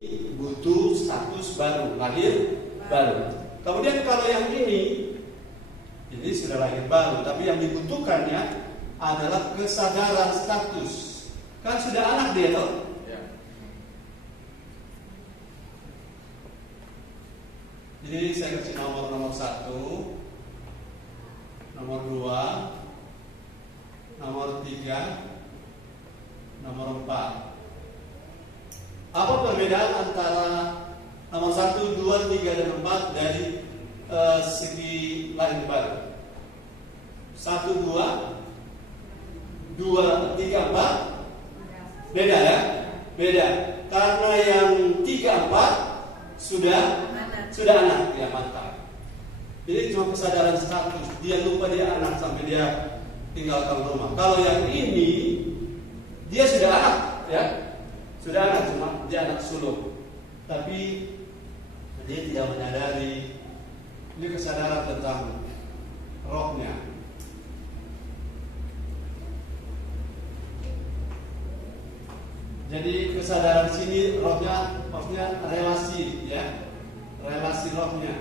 butuh status baru, lahir baru. Kemudian kalau yang ini sudah lahir baru, tapi yang dibutuhkannya adalah kesadaran status. Kan sudah anak dia toh? Ya. Jadi saya kasih nomor 1, nomor 2, nomor 3, nomor 4. Apa perbedaan antara nomor 1, 2, 3, dan 4 dari segi lahir baru? 1, 2, 3, 4 beda ya? Beda. Karena yang 3, 4 sudah anak, ya mantap. Jadi cuma kesadaran status, dia lupa dia anak sampai dia tinggalkan rumah. Kalau yang ini dia sudah anak, ya. Sudah anak, cuma dia anak sulung. Tapi dia tidak menyadari. Ini kesadaran tentang rohnya. Jadi kesadaran sini rohnya, maksudnya relasi, ya, relasi rohnya.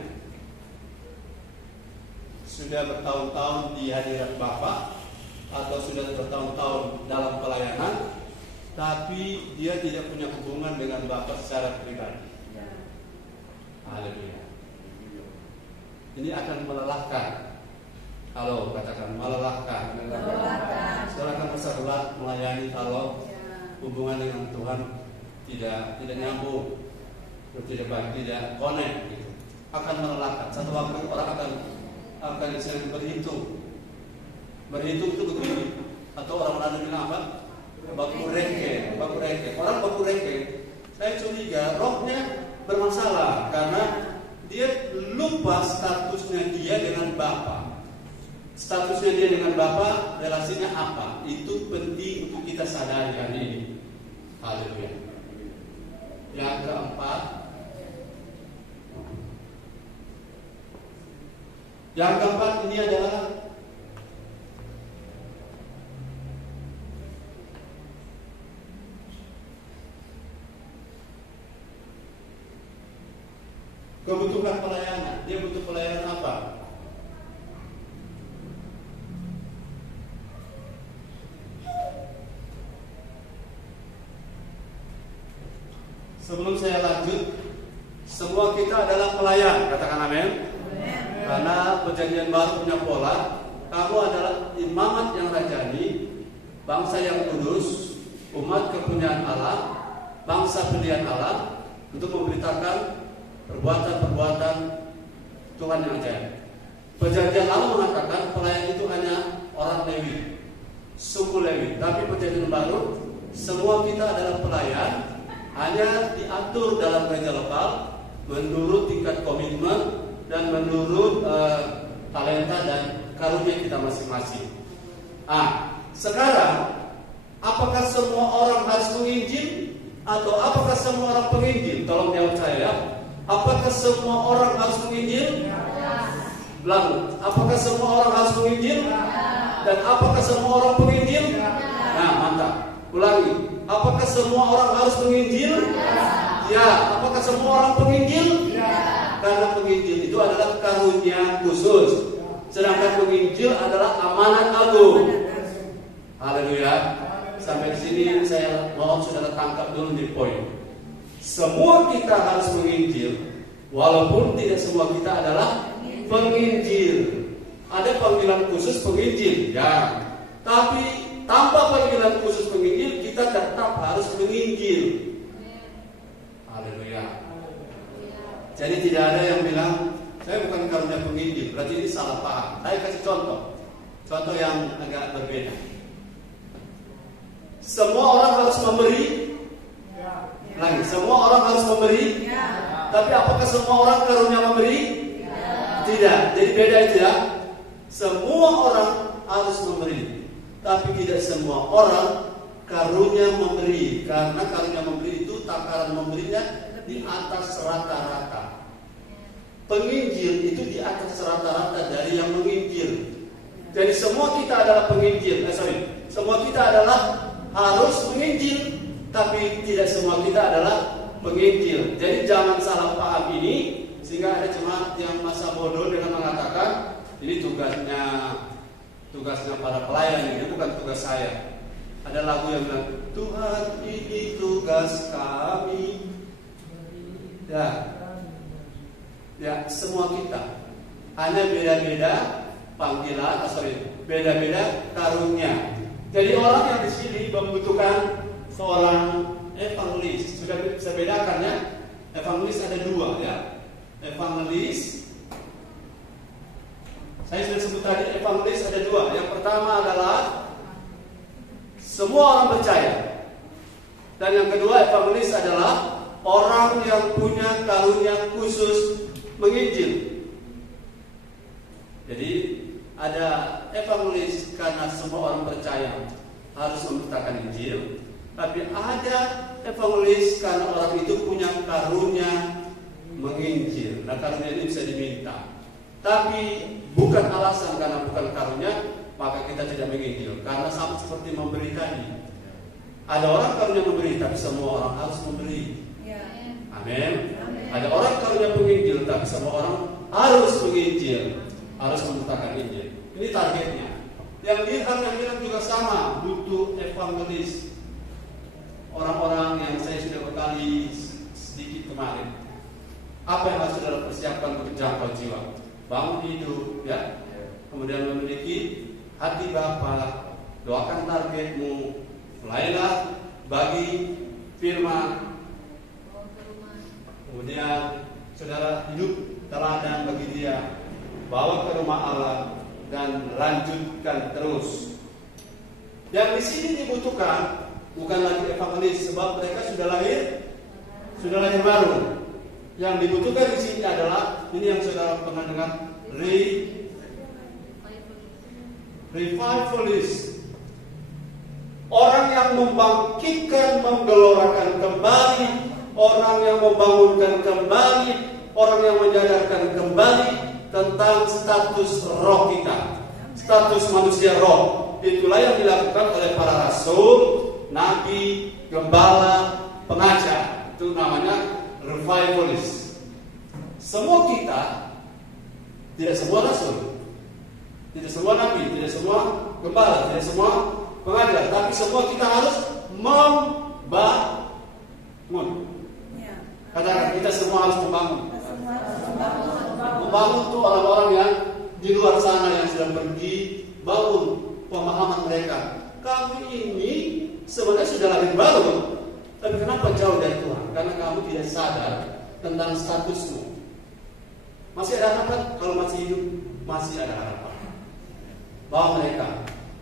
Sudah bertahun-tahun di hadirat Bapa atau sudah bertahun-tahun dalam pelayanan, tapi dia tidak punya hubungan dengan Bapa secara pribadi. Haleluya. Ini akan melelahkan. Kalau katakan melelahkan. Sekarang akan besar berat melayani kalau hubungan dengan Tuhan tidak nyambung, tidak connect, gitu. Akan melelahkan. Satu waktu orang akan sering berhitung itu begini. Atau orang ada bilang apa? Baku reke. Orang baku reke. Saya curiga rohnya bermasalah karena dia lupa statusnya dia dengan Bapa. Statusnya dia dengan Bapa, relasinya apa? Itu penting untuk kita sadari hari ini. Haleluya. Yang keempat ini adalah kebutuhan pelayanan. Dia butuh pelayanan apa? Sebelum saya lanjut, semua kita adalah pelayan, katakan amin. Karena perjanjian baru punya pola, kamu adalah imamat yang rajani, bangsa yang kudus, umat kepunyaan Allah, bangsa pilihan Allah, untuk memberitakan perbuatan-perbuatan Tuhan yang ajaib. Perjanjian lama mengatakan pelayan itu hanya orang Lewi, suku Lewi. Tapi perjanjian baru, semua kita adalah pelayan, hanya diatur dalam gereja lokal menurut tingkat komitmen dan menurut talenta dan karunia kita masing-masing. Sekarang apakah semua orang harus menginjil atau apakah semua orang penginjil? Tolong jawab saya ya. Apakah semua orang harus menginjil? Bilang, apakah semua orang harus menginjil? Dan apakah semua orang penginjil? Nah, mantap. Ulangi. Apakah semua orang harus menginjil? Ya. Apakah semua orang penginjil? Karena penginjil itu adalah karunia khusus, sedangkan penginjil adalah amanat agung. Haleluya. Sampai di sini saya mohon saudara tangkap dulu di poin. Semua kita harus menginjil, walaupun tidak semua kita adalah penginjil. Ada panggilan khusus penginjil, ya. Tapi tanpa panggilan khusus penginjil, kita tetap harus menginjil. Haleluya. Jadi tidak ada yang bilang saya bukan karunia penginjil, berarti ini salah paham. Saya kasih contoh yang agak berbeda. Semua orang harus memberi. Lagi, semua orang harus memberi. Tapi apakah semua orang karunia memberi? Tidak. Jadi beda itu ya. Semua orang harus memberi, tapi tidak semua orang karunia memberi. Karena karunia memberi itu takaran memberinya di atas rata-rata. Penginjil itu di atas rata-rata dari yang menginjil. Jadi semua kita adalah penginjil. Semua kita adalah harus menginjil, tapi tidak semua kita adalah penginjil. Jadi jangan salah paham ini, sehingga ada jemaat yang masa bodoh dengan mengatakan ini tugasnya para pelayan, ini bukan tugas saya. Ada lagu yang bilang Tuhan ini tugas kami. Ya, semua kita hanya beda-beda panggilan, beda-beda karunia. Jadi orang yang di sini membutuhkan seorang evangelis. Sudah bisa bedakan ya? Evangelis ada dua ya. Evangelis, saya sudah sebut tadi, evangelis ada dua. Yang pertama adalah semua orang percaya. Dan yang kedua, evangelis adalah orang yang punya karunia khusus menginjil. Jadi ada evangelis karena semua orang percaya harus memberitakan Injil, tapi ada evangelis karena orang itu punya karunia menginjil. Nah, karunia itu bisa diminta, tapi bukan alasan karena bukan karunia maka kita tidak menginjil. Karena sama seperti memberi tadi, ada orang karunia memberi, tapi semua orang harus memberi. Amin. Ada orang karunia penginjil, tapi semua orang harus menginjil, harus memberitakan Injil. Ini targetnya. Yang bilang juga sama, butuh evangelis. Orang-orang yang saya sudah bekali sedikit kemarin. Apa yang harus saudara persiapkan untuk jangkau jiwa? Bangun hidup, ya. Kemudian memiliki hati Bapa, doakan targetmu, mulailah bagi firman. Kemudian saudara hidup teladan bagi dia, bawa ke rumah Allah dan lanjutkan terus. Yang di sini dibutuhkan bukan lagi evangelis, sebab mereka sudah lahir baru. Yang dibutuhkan di sini adalah ini yang saudara pernah dengar, revivalist. Orang yang membangkitkan, menggelorakan kembali, orang yang membangunkan kembali, orang yang menyadarkan kembali tentang status roh kita, status manusia roh. Itulah yang dilakukan oleh para rasul, nabi, gembala, pengajar. Itu namanya revivalist. Semua kita, tidak semua rasul, tidak semua nabi, tidak semua gembala, tidak semua pengajar, tapi semua kita harus membangun. Katakan, kita semua harus membangun. Membangun itu orang-orang yang di luar sana yang sedang pergi, bangun pemahaman mereka. Kamu ini sebenarnya sudah lahir baru, tapi kenapa jauh dari Tuhan? Karena kamu tidak sadar tentang statusmu. Masih ada harapan? Kalau masih hidup, masih ada harapan. Bawa mereka.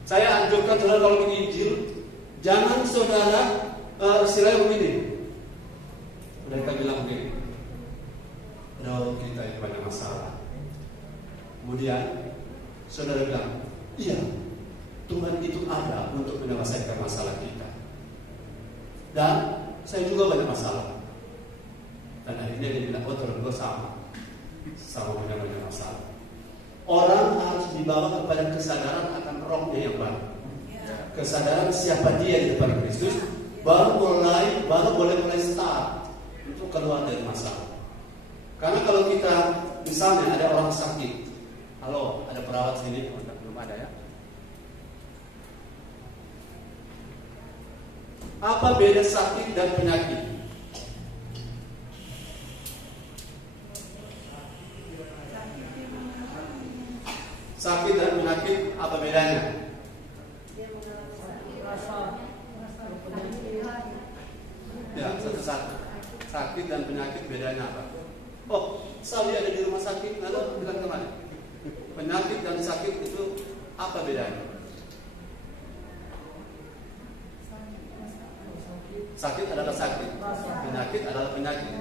Saya anjurkan saudara kalau menginjil, jangan saudara istilahnya begini. Mereka bilang begini, "Aduh, kita ini banyak masalah." Kemudian saudara bilang, "Iya, Tuhan itu ada untuk menyelesaikan masalah kita. Dan saya juga banyak masalah." Dan akhirnya dia bilang, "Oh, Tuhan, gue sama banyak masalah." Orang harus dibawa kepada kesadaran akan rohnya yang baru. Kesadaran siapa dia di depan Kristus, baru boleh mulai start untuk keluar dari masalah. Karena kalau kita misalnya ada orang sakit, halo, ada perawat sini? Oh, belum ada ya. Apa beda sakit dan penyakit? Sakit dan penyakit apa bedanya? Ya, satu-satu. Sakit dan penyakit bedanya apa? Oh, Sally ada di rumah sakit, lalu bilang kemana? Penyakit dan sakit itu apa bedanya? Sakit adalah sakit, penyakit adalah penyakit.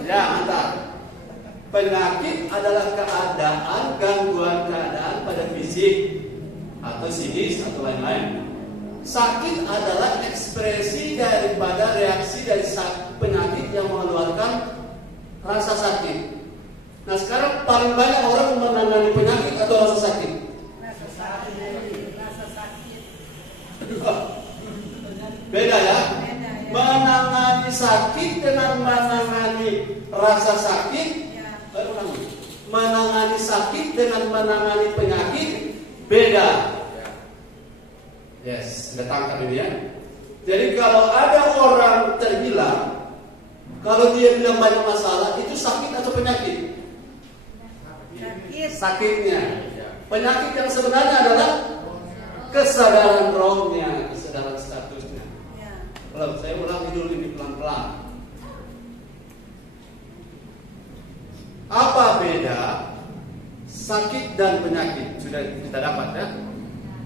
Ya, mantap. Penyakit adalah keadaan, gangguan keadaan pada fisik atau psikis atau lain-lain. Sakit adalah ekspresi daripada reaksi dari penyakit yang mengeluarkan rasa sakit. Nah, sekarang paling banyak orang menangani penyakit atau rasa sakit? Beda ya. Menangani sakit dengan menangani rasa sakit. Menangani sakit dengan menangani penyakit beda. Yes, sudah tangkap ini ya. Jadi kalau ada orang terhilang, kalau dia bilang banyak masalah, itu sakit atau penyakit? Sakitnya. Penyakit yang sebenarnya adalah kesadaran rohnya, kesadaran statusnya. Kalau saya ulangi dulu ini pelan-pelan. Apa beda sakit dan penyakit? Sudah kita dapat ya.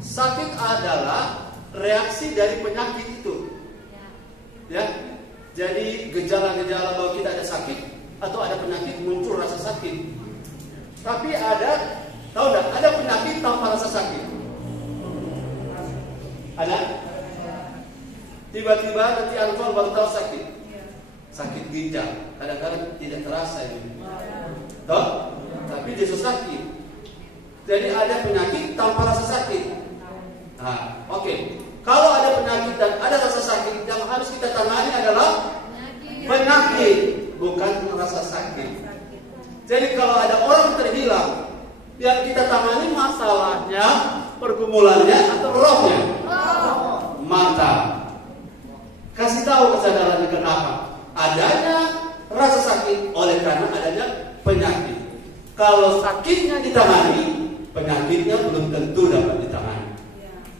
Sakit adalah reaksi dari penyakit itu. Ya. Jadi gejala-gejala bahwa kita ada sakit atau ada penyakit, muncul rasa sakit. Tapi ada, tahu enggak? Ada penyakit tanpa rasa sakit. Ada? Tiba-tiba nanti Anfal baru tahu sakit. Sakit ginjal, kadang-kadang tidak terasa ini. Toh? Tapi dia sakit. Jadi ada penyakit tanpa rasa sakit. Nah, oke. Kalau ada penyakit dan ada rasa sakit, yang harus kita tangani adalah penyakit, bukan rasa sakit. Jadi kalau ada orang terhilang, yang kita tangani masalahnya, pergumulannya atau rohnya? Mata. Kasih tahu kesadarannya kenapa? Adanya rasa sakit oleh karena adanya penyakit. Kalau sakitnya ditangani, penyakitnya belum tentu dapat ditangani.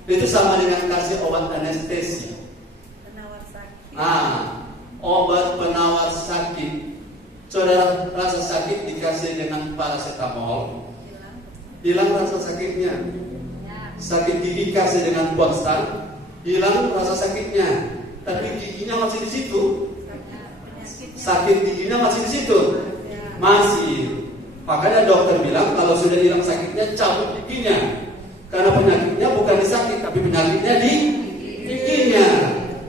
Itu sama dengan kasih obat anestesi. Penawar sakit. Obat penawar sakit. Saudara rasa sakit dikasih dengan paracetamol, hilang rasa sakitnya. Sakit gigi kasih dengan Ponstan, hilang rasa sakitnya. Tapi giginya masih di situ. Sakit giginya masih di situ. Masih. Makanya dokter bilang kalau sudah hilang sakitnya cabut giginya. Karena penyakitnya bukan di sakit, tapi penyakitnya di giginya.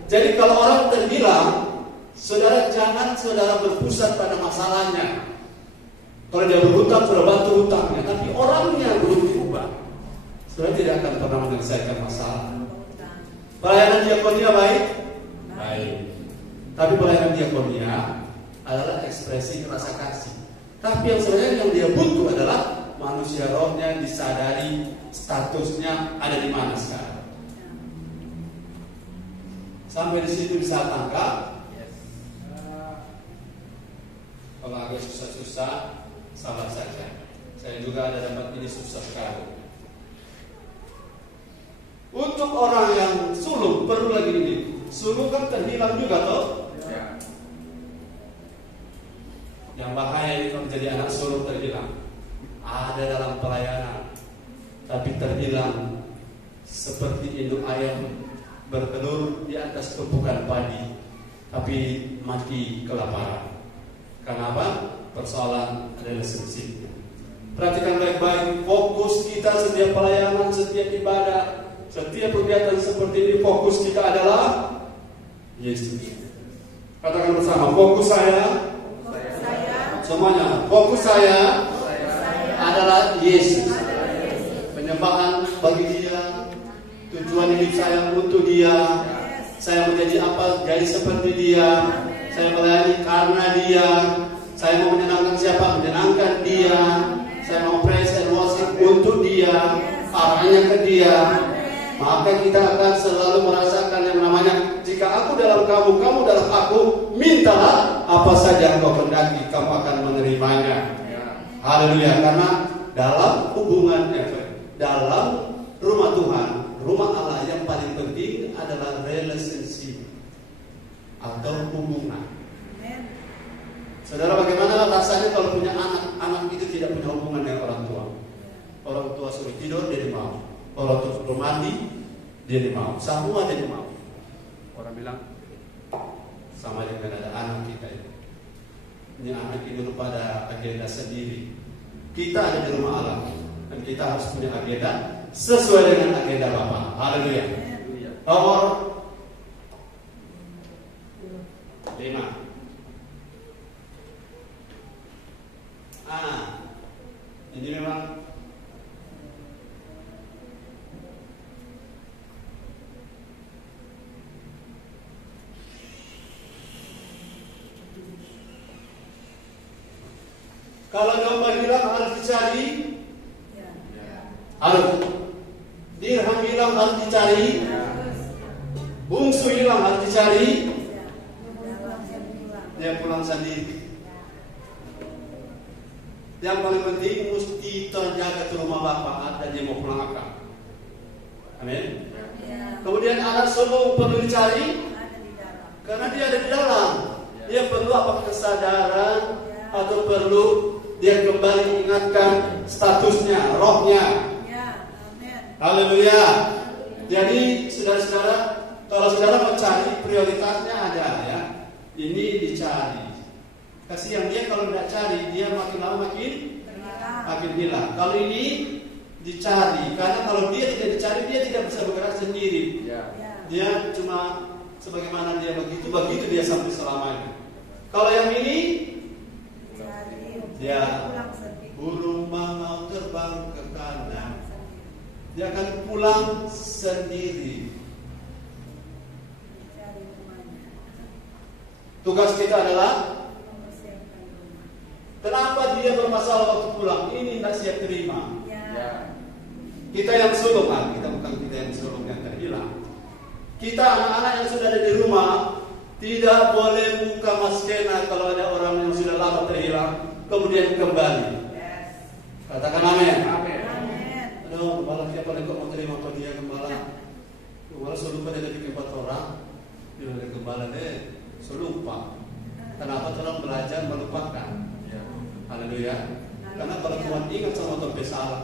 Jadi kalau orang terbilang, saudara jangan saudara berpusat pada masalahnya. Kalau dia berhutang, saudara bantu hutangnya. Tapi orangnya belum diubah, saudara tidak akan pernah menyelesaikan masalah. Pelayanan diakonia baik? Baik. Tapi pelayanan diakonia adalah ekspresi rasa kasih. Tapi yang sebenarnya yang dia butuh adalah manusia rohnya disadari statusnya ada di mana sekarang. Sampai di situ bisa tangkap. Kalau agak susah-susah, sabar saja. Saya juga ada dapat ini susah sekali. Untuk orang yang sulung perlu lagi ini. Sulung kan terhilang juga toh. Yang bahaya ini kalau menjadi anak sulung terhilang. Ada dalam pelayanan, tapi terhilang seperti induk ayam bertelur di atas tumpukan padi, tapi mati kelaparan. Kenapa? Persoalan relationship. Perhatikan baik-baik, fokus kita setiap pelayanan, setiap ibadah, setiap kegiatan seperti ini, fokus kita adalah Yesus. Katakan bersama, fokus saya. Semuanya, fokus saya adalah Yesus. Penyembahan bagi Dia, tujuan hidup saya untuk Dia. Saya menjadi apa? Jadi seperti Dia. Saya melayani karena Dia. Saya mau menyenangkan siapa? Menyenangkan Dia. Saya mau praise and worship untuk Dia. Arahnya ke Dia. Maka kita akan selalu merasakan yang namanya, jika aku dalam kamu, kamu dalam aku, mintalah apa saja engkau kehendaki, kamu akan menerimanya. Haleluya. Karena dalam hubungan, dalam rumah Tuhan, rumah Allah, yang paling penting adalah relationship atau hubungan. Saudara, bagaimana rasanya kalau punya anak itu tidak punya hubungan dengan orang tua? Orang tua suruh tidur, dia mau. Orang tua suruh mandi, dia mau. Semua dia mau. Orang bilang sama dengan ada anak kita ini. Ini anak ini lupa ada agenda sendiri. Kita ada di rumah Allah, dan kita harus punya agenda sesuai dengan agenda Bapa. Haleluya. Nomor 5. Ini memang Kalau domba hilang harus dicari. Ya. Harus. Dirham hilang harus dicari. Harus. Bungsu hilang harus dicari. Ya. Dalam yang pulang. Dia pulang sendiri. Yang paling penting mesti terjaga ke rumah bapak dan dia mau pulang akal. Amin. Ya. Kemudian anak sulung perlu dicari Ada di dalam. karena dia ada di dalam. Dia perlu apa kesadaran atau perlu dia kembali mengingatkan statusnya, rohnya. Ya. Amin. Haleluya. Jadi saudara-saudara, kalau saudara mau cari prioritasnya ada ya. Ini dicari. Kasihan dia kalau tidak cari, dia makin lama makin hilang. Kalau ini dicari, karena kalau dia tidak dicari, dia tidak bisa bergerak sendiri. Ya. Dia cuma sebagaimana dia begitu dia sampai selamanya. Kalau yang ini, Cari. Ya. Pulang sendiri. burung bangau terbang ke kanan, Pulang sendiri. dia akan pulang sendiri. Cari rumahnya. Tugas kita adalah Mempersiapkan rumah. kenapa dia bermasalah waktu pulang? Ini tidak siap terima. Ya. Kita yang sulung, kita bukan kita yang sulung yang terhilang. Kita anak-anak yang sudah ada di rumah tidak boleh buka maskena kalau ada orang yang sudah lama terhilang kemudian kembali. Yes. Katakan amin. Amin. Aduh, gembala siapa lagi kok mau terima apa dia gembala? Gembala selalu pada bikin 4 orang. Bila ada gembala deh, selalu lupa. Kenapa orang belajar melupakan? Haleluya. Karena kalau Tuhan ingat sama Tuhan salah,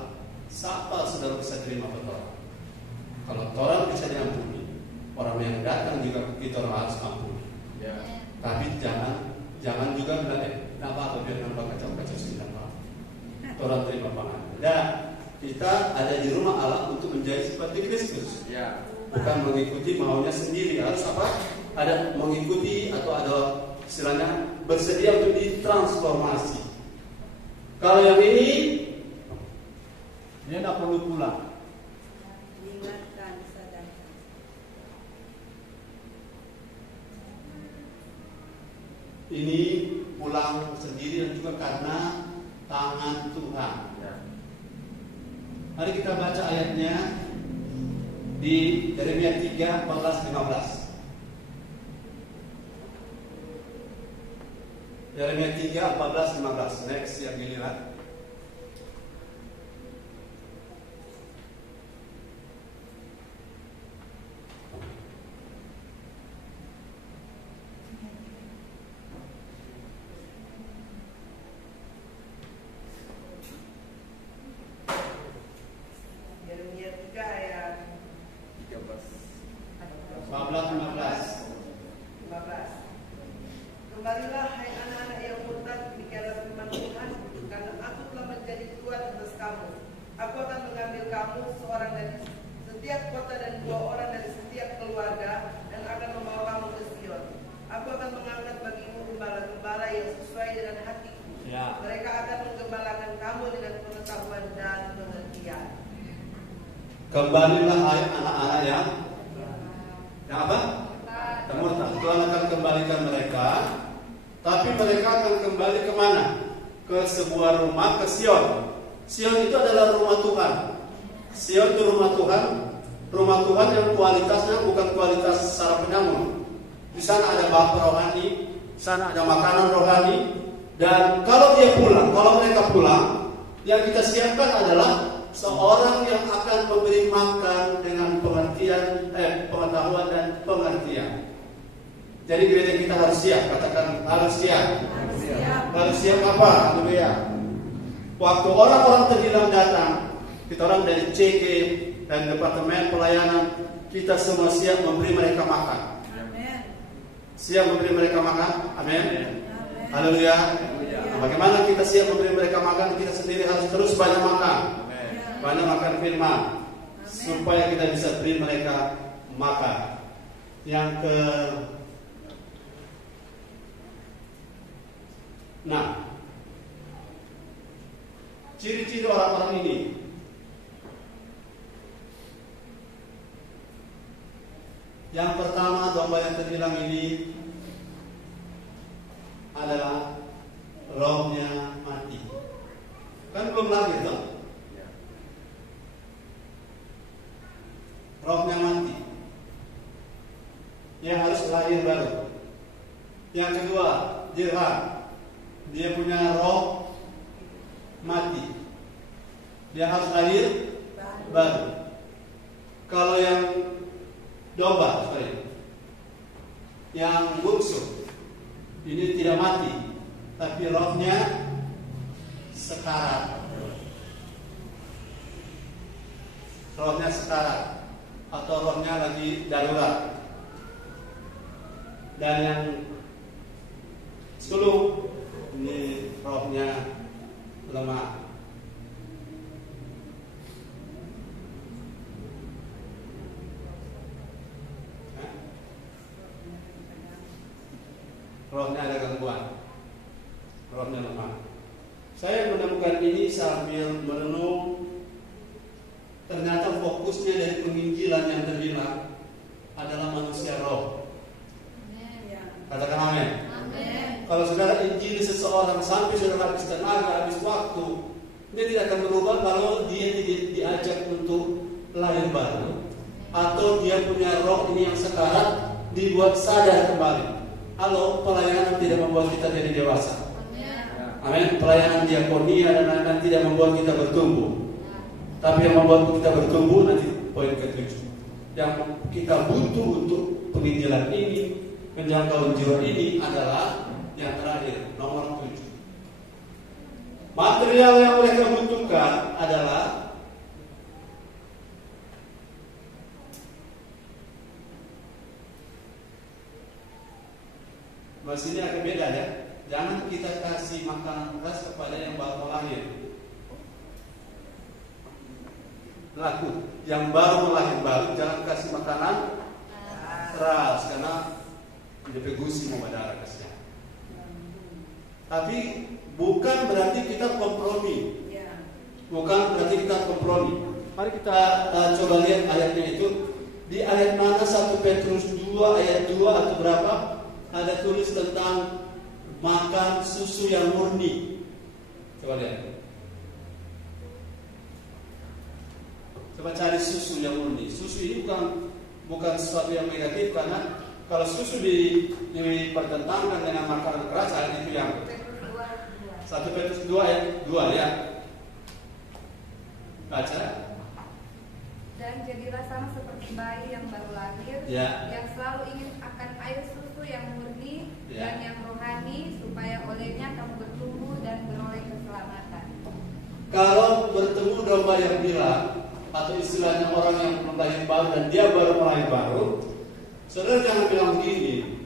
siapa saudara bisa terima betul? Kalau orang bisa diampuni, orang yang datang juga kita harus ampuni. Tapi jangan juga bilang tidak apa-apa biar nambah kacau-kacau sih apa. Orang terima pangan. Dan kita ada di rumah Allah untuk menjadi seperti Kristus. Bukan mengikuti maunya sendiri. Harus apa? Ada mengikuti atau ada istilahnya bersedia untuk ditransformasi. Kalau yang ini dia tidak perlu pulang. Diingatkan, disadarkan. Ini pulang sendiri dan juga karena tangan Tuhan. Mari kita baca ayatnya di Yeremia 3, 14-15. Yeremia 3, 14-15. Next yang giliran. Yeremia 3 ayat 15. Kembalilah hai anak-anak yang murtad, demikianlah firman Tuhan, karena aku telah menjadi Tuhan atas kamu. Aku akan mengambil kamu seorang dari setiap kota dan 2 orang dari setiap keluarga, dan akan membawa kamu ke Sion. Aku akan mengangkat bagimu gembala-gembala yang sesuai dengan hatiku. Mereka akan menggembalakan kamu dengan pengetahuan dan pengertian. Kembalilah hai anak-anak yang apa? Yang murtad. Tuhan akan kembalikan mereka. Tapi mereka akan kembali kemana? Ke sebuah rumah, ke Sion. Sion itu adalah rumah Tuhan. Sion itu rumah Tuhan. Rumah Tuhan yang kualitasnya bukan kualitas secara penyamun. Di sana ada bapa rohani, di sana ada makanan rohani. Dan kalau dia pulang, kalau mereka pulang, yang kita siapkan adalah seorang yang akan memberi makan dengan pengertian, pengetahuan dan pengertian. Jadi gereja kita harus siap, katakan harus siap. Harus siap apa? Haleluya. Waktu orang-orang terhilang datang, kita orang dari CG dan Departemen Pelayanan, kita semua siap memberi mereka makan. Amin. Siap memberi mereka makan? Amin. Amin. Haleluya. Nah, bagaimana kita siap memberi mereka makan? Kita sendiri harus terus banyak makan. Banyak makan firman. Supaya kita bisa beri mereka makan. Yang ke ciri-ciri orang-orang ini. Yang pertama, domba yang terhilang ini adalah rohnya mati. Dia harus lahir baru. Yang kedua, dirham. Dia punya roh mati. Dia harus lahir baru. Kalau yang domba, yang bungsu, ini tidak mati, tapi rohnya sekarat. Rohnya sekarat atau rohnya lagi darurat. Dan yang sulung ini rohnya lemah. Rohnya ada gangguan, rohnya lemah. Saya menemukan ini sambil merenung. Ternyata fokusnya dari penginjilan yang terbilang adalah manusia roh. Katakan amin. Kalau saudara injili seseorang sampai saudara habis tenaga, habis waktu, dia tidak akan berubah kalau dia diajak untuk lahir baru, atau dia punya roh ini yang sekarat dibuat sadar kembali. Halo, pelayanan tidak membuat kita jadi dewasa. Amin. Pelayanan diakonia dan lain-lain tidak membuat kita bertumbuh. Tapi yang membuat kita bertumbuh nanti poin ke-7. Yang kita butuh untuk penginjilan ini, menjangkau jiwa ini adalah yang terakhir, nomor 7. Material yang mereka butuhkan adalah masih ini agak beda ya. Jangan kita kasih makanan keras kepada yang baru lahir. Laku, yang baru lahir baru jangan kasih makanan keras karena dia gusi mau darah kasih. Tapi bukan berarti kita kompromi. Bukan berarti kita kompromi. Mari kita coba lihat ayatnya itu. Di ayat mana 1 Petrus 2 ayat 2 atau berapa? Ada tulis tentang makan susu yang murni. Coba lihat. Coba cari susu yang murni. Susu ini bukan sesuatu yang negatif, karena kalau susu dipertentangkan dengan makanan keras, itu yang 1 Petrus 2 ayat 2 ya. Baca. Dan jadilah sama seperti bayi yang baru lahir, yang selalu ingin akan air susu yang murni dan yang rohani, supaya olehnya kamu bertumbuh dan beroleh keselamatan. Kalau bertemu domba yang bilang, atau istilahnya orang yang lahir baru dan dia baru lahir baru, saudara jangan bilang begini,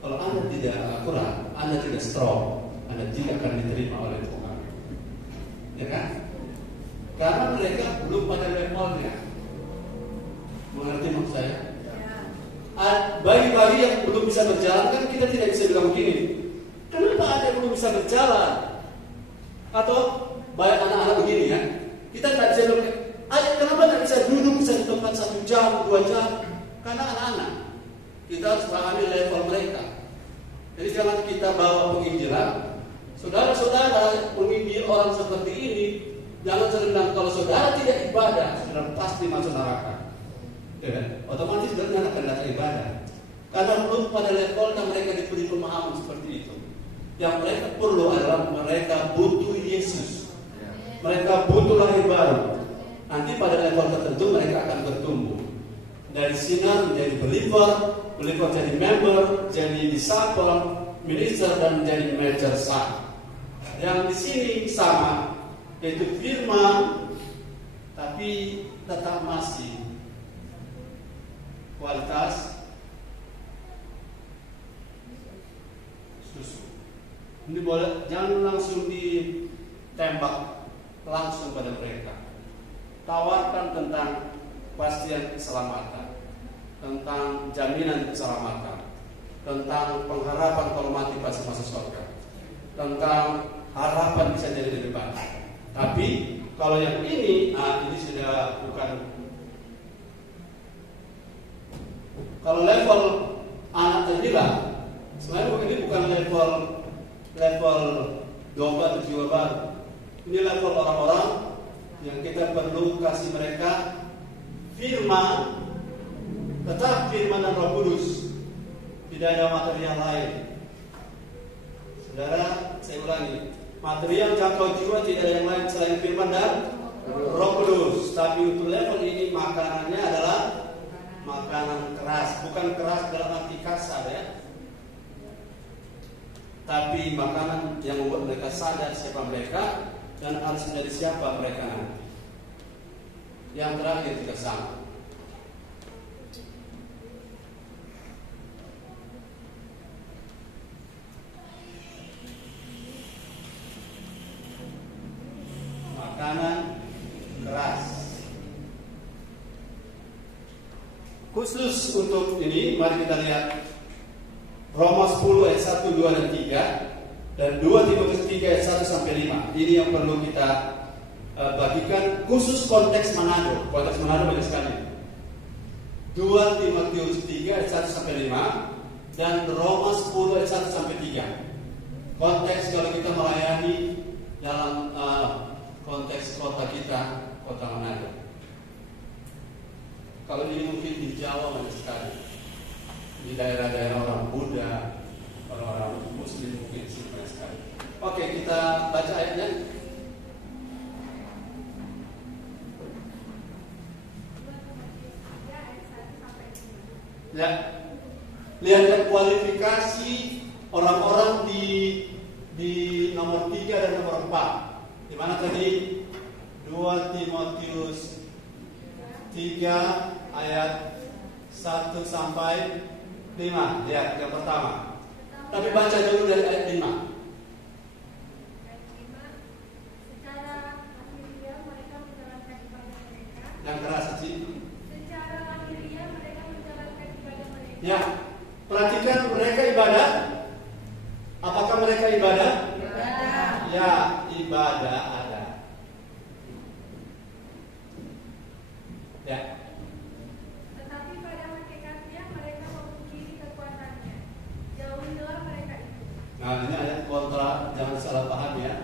kalau Anda tidak akurat, Anda tidak strong, Anda tidak akan diterima oleh Tuhan. Ya kan? Karena mereka belum pada levelnya. Mengerti maksud saya? Bayi-bayi yang belum bisa berjalan, kan kita tidak bisa bilang begini, kenapa ada yang belum bisa berjalan? Atau bayi anak-anak begini ya, kita tidak bisa bilang, kenapa tidak bisa duduk bisa di tempat 1 jam, 2 jam? Karena anak-anak. Kita harus pahami level mereka. Jadi jangan kita bawa penginjilan. Saudara-saudara menginjil orang seperti ini, jangan sering bilang kalau saudara tidak ibadah, saudara pasti masuk neraka. Ya, otomatis saudara akan datang ibadah. Karena belum pada levelnya mereka diberi pemahaman seperti itu. Yang mereka perlu adalah mereka butuh Yesus. Mereka butuh lahir baru. Nanti pada level tertentu mereka akan bertumbuh. Dari sinner menjadi believer jadi member, jadi disciple, minister, dan menjadi major son. Yang di sini sama, yaitu firman, tapi tetap masih kualitas susu. Ini boleh, jangan langsung ditembak langsung pada mereka. Tawarkan tentang kepastian keselamatan, tentang jaminan keselamatan, tentang pengharapan kalau mati pasti masuk surga, tentang harapan bisa jadi lebih baik. Tapi kalau yang ini sudah bukan. Kalau level anak terbilang, sebenarnya ini bukan level domba atau jiwa baru. Ini level orang-orang yang kita perlu kasih mereka firman, tetap firman dan Roh Kudus. Tidak ada material lain. Saudara, saya ulangi. Material jangkau jiwa tidak ada yang lain selain firman dan Roh Kudus. Tapi untuk level ini makanannya adalah makanan keras. Bukan keras dalam arti kasar ya. Tapi makanan yang membuat mereka sadar siapa mereka dan harus menjadi siapa mereka nanti. Yang terakhir kita sama. Makanan keras. Khusus untuk ini, mari kita lihat Roma 10 ayat 1, 2, dan 3 dan 2 Timotius 3 ayat 1 sampai 5. Ini yang perlu kita bagikan khusus konteks Manado. Konteks Manado banyak sekali. 2 Timotius 3 ayat 1 sampai 5 dan Roma 10 ayat 1 sampai 3. Konteks kalau kita melayani dalam konteks kota kita, kota Manado. Kalau ini mungkin di Jawa banyak sekali. Di daerah-daerah orang Buddha, orang-orang Muslim mungkin banyak sekali. Oke, kita baca ayatnya. Ya, lihat kualifikasi orang-orang di nomor 3 dan nomor 4. Di mana tadi? 2 Timotius 3 ayat 1 sampai 5. Lihat yang pertama. Tapi baca dulu dari ayat 5. Secara lahiriah mereka menjalankan ibadah mereka. Yang keras sih. Secara lahiriah mereka menjalankan ibadah mereka. Ya, perhatikan mereka ibadah. Apakah mereka ibadah? Ibadah. Ya, ibadah ada. Ya. Tetapi pada hakikatnya mereka memungkiri kekuatannya. Jauhilah mereka itu. Nah, ini ayat kontra, jangan salah paham ya.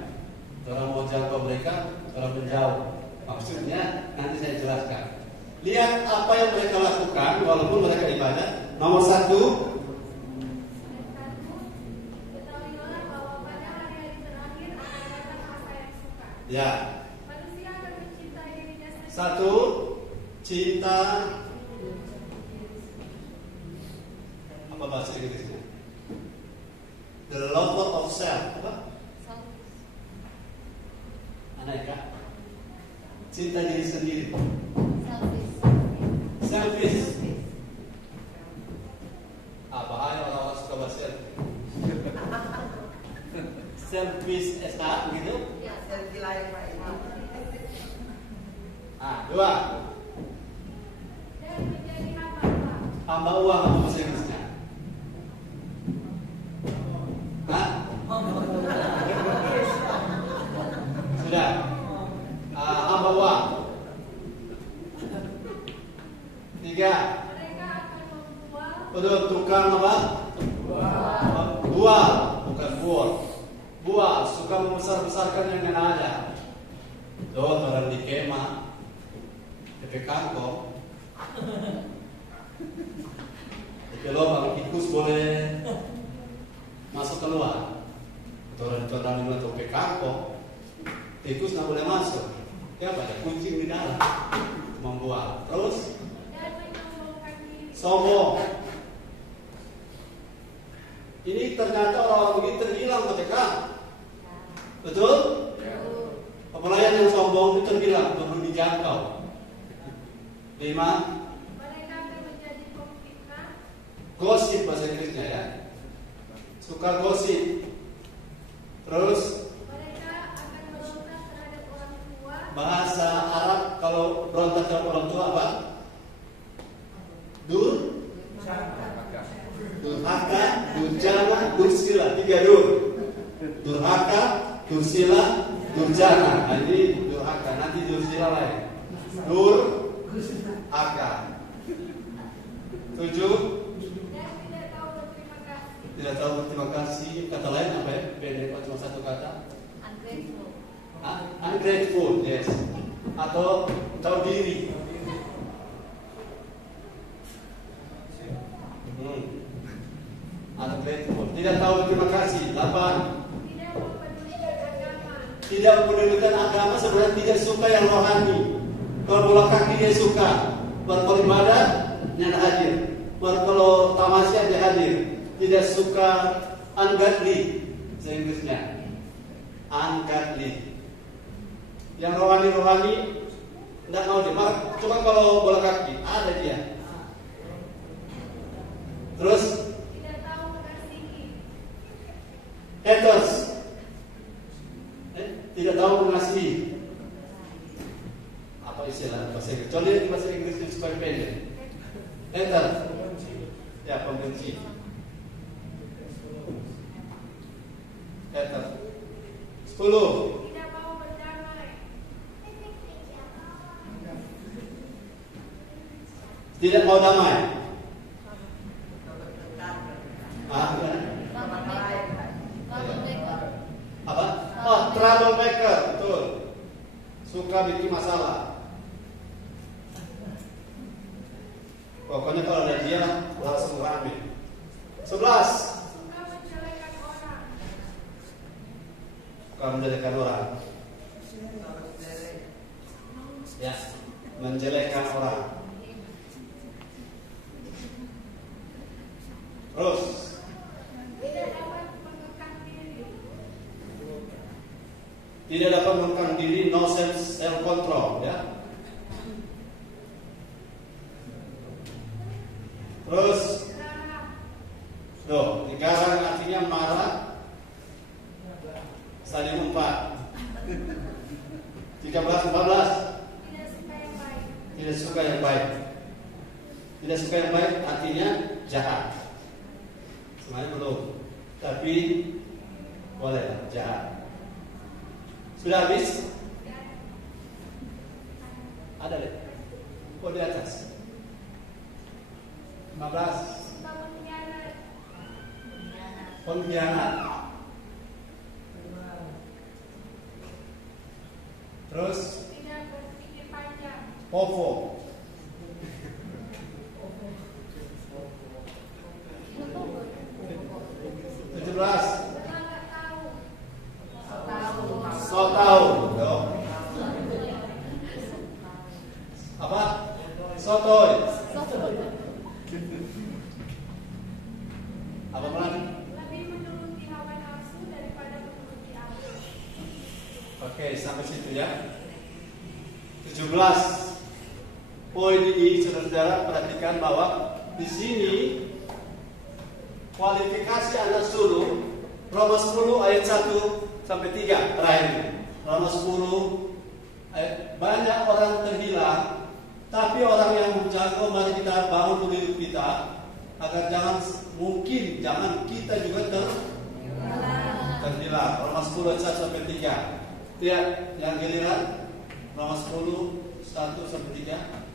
Orang mau jangkau mereka, orang menjauh. Maksudnya nanti saya jelaskan. Lihat apa yang mereka lakukan walaupun mereka ibadah. Nomor 1, Ketahuilah bahwa pada hari-hari terakhir akan datang masa yang sukar. ya. Manusia akan mencintai dirinya sendiri. 1, cinta. Apa bahasa Inggrisnya? The lover of self. Apa? Aneka. Cinta diri sendiri. Selfish. Bahaya orang-orang suka bahasa selfish SA gitu. Selfie lain Pak. 2, Dan menjadi hamba-hamba. hamba uang apa bahasa Inggrisnya? Sudah. Hamba uang. 3, Mereka akan membual. tukang apa? Bual, bukan bual. Bual, suka membesar-besarkan yang ada. Orang di kemah, tepe kangkong, tepe lubang, tikus boleh masuk keluar. Orang di mana tepe kangkong, tikus nggak boleh masuk. Ya ada kucing di dalam, membual. Terus Dan menyombongkan diri. sombong. Ini ternyata orang-orang begitu terbilang mereka. Betul? Pelayan yang sombong itu terbilang perlu dijangkau. 5, Mereka akan menjadi pemfitnah. gosip bahasa Inggrisnya ya. Suka gosip. Terus Mereka akan berontak terhadap orang tua. bahasa Arab kalau berontak terhadap orang tua apa? Durhaka, durjana, dursila. 3 dur. Durhaka, dursila, durjana. Nah, ini durhaka. Nanti dursila lain. Durhaka. 7, Dan tidak tahu berterima kasih. tidak tahu berterima kasih. Kata lain apa ya? Pendek cuma satu kata. Ungrateful. Ungrateful, yes. Atau tahu diri. ungrateful. Tidak tahu berterima kasih. 8. Tidak mempedulikan agama. Tidak mempedulikan agama, sebenarnya tidak suka yang rohani. Kalau bola kaki dia suka, beribadah dia hadir. Kalau tamasya dia hadir. Tidak suka ungodly, Inggrisnya ungodly. Yang rohani tidak mau dia. Coba kalau bola kaki ada dia. Terus Tidak tahu mengasihi. haters, tidak tahu mengasihi. Apa istilah bahasa Inggris? Coba lihat bahasa Inggrisnya supaya pendek. Hater, ya pembenci. Hater. 10. Tidak mau berdamai. Tidak mau damai. Gimana? Apa? Oh, troublemaker, betul. Suka bikin masalah. Pokoknya kalau ada dia langsung rame. 11. Suka menjelekan orang. Suka menjelekan orang. Ya, menjelekan orang. Terus Tidak dapat mengekang diri. tidak dapat mengekang diri, no self control, ya. Terus digarang artinya marah, saling umpat. 13, 14. Tidak suka yang baik. Tidak suka yang baik. Tidak suka yang baik artinya jahat. Semuanya belum, tapi boleh jahat. Sudah habis? Ada deh. Oh, di atas. 15. Suka mengkhianat. Pengkhianat. Terus Tidak berpikir panjang. OVO. Berlagak tahu. So tahu. Apa? Sotoy. Apa lagi? Lebih menuruti hawa nafsu daripada menuruti Allah. Oke, sampai situ ya. 17. Poin ini saudara perhatikan bahwa di sini kualifikasi anak sulung Roma 10 ayat 1 sampai 3 terakhir. Roma 10 ayat, banyak orang terhilang, tapi orang yang menjaga, mari kita bangun dulu hidup kita agar jangan kita juga terhilang. Roma 10 ayat 1 sampai 3. Lihat yang giliran Roma 10 1 sampai 3.